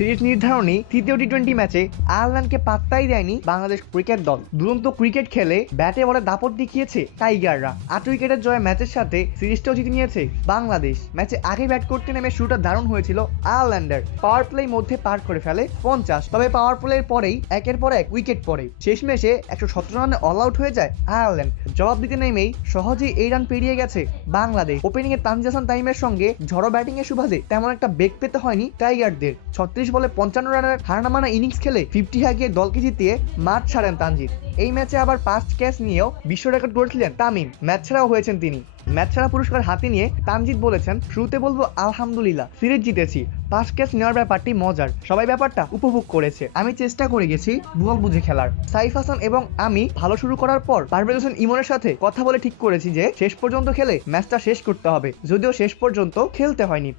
Series নির্ধারণী তৃতীয় টি-20 ম্যাচে আয়ারল্যান্ডকে পাত্তাই দেয়নি বাংলাদেশ ক্রিকেট দল। দুরন্ত ক্রিকেট খেলে ব্যাটে বলে দাপট দেখিয়েছে টাইগাররা। 8 উইকেটের জয়ে ম্যাচের সাথে সিরিজটাও জিতে নিয়েছে বাংলাদেশ। ম্যাচে আগে ব্যাট করতে নেমে শুরুটা দারুণ হয়েছিল আয়ারল্যান্ডের। পাওয়ার প্লে মধ্যে পার করে ফেলে 50, তবে পাওয়ার প্লের পরেই একের পর এক উইকেট পড়ে। শেষমেশে 117 রানে অল আউট হয়ে যায় আয়ারল্যান্ড। জবাব দিতে নেমেই সহজেই এই রান পেরিয়ে গেছে বাংলাদেশ। ওপেনিং এ তানজিদ হাসান তামিমের সঙ্গে ঝড়ো ব্যাটিং এর সুবাদে তেমন একটা বেগ পেতে হয়নি টাইগারদের। 36 বলে 55 রানের হারনামানা ইনিংস খেলে 50 হাঁকিয়ে দলকে জিতিয়ে মাঠ ছাড়েন তানজিদ। এই ম্যাচে আবার 5 ক্যাচ নিয়েও বিশ্ব রেকর্ড গড়েছিলেন তামিম। ম্যাচ ছাড়াও হয়েছেন তিনি। ম্যাচ ছাড়া পুরস্কার হাতে নিয়ে তানজিদ বলেছেন, শুরুতে বলবো আলহামদুলিল্লাহ, সিরিজ জিতেছি। 5 ক্যাচ নেওয়ার ব্যাপারটি মজার, সবাই ব্যাপারটা উপভোগ করেছে। আমি চেষ্টা করে গেছি বল বুঝে খেলার। সাইফ হাসান এবং আমি ভালো শুরু করার পর পারভেজ হোসেন ইমনের সাথে কথা বলে ঠিক করেছি যে শেষ পর্যন্ত খেলে ম্যাচটা শেষ করতে হবে, যদিও শেষ পর্যন্ত খেলতে হয়নি।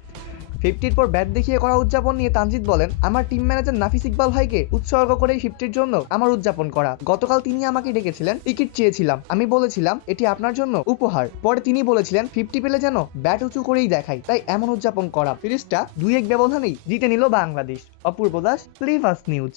50-র পর ব্যাট দেখিয়ে করা উদযাপন নিয়ে তানজিদ বলেন, আমার টিম ম্যানেজার নাফিস ইকবাল ভাইকে উৎসর্গ করে 50-র জন্য আমার উদযাপন করা। গতকাল তিনি আমাকে ডেকেছিলেন, টিকিট চেয়েছিলাম, আমি বলেছিলাম এটি আপনার জন্য উপহার। পরে তিনি বলেছিলেন 50 পেলে যেন ব্যাট উঁচু করেই দেখাই, তাই এমন উদযাপন করা। সিরিজটা 2-1 ব্যবধানেই জিতে নিল বাংলাদেশ। অপূর্ব দাস, লিভাস নিউজ।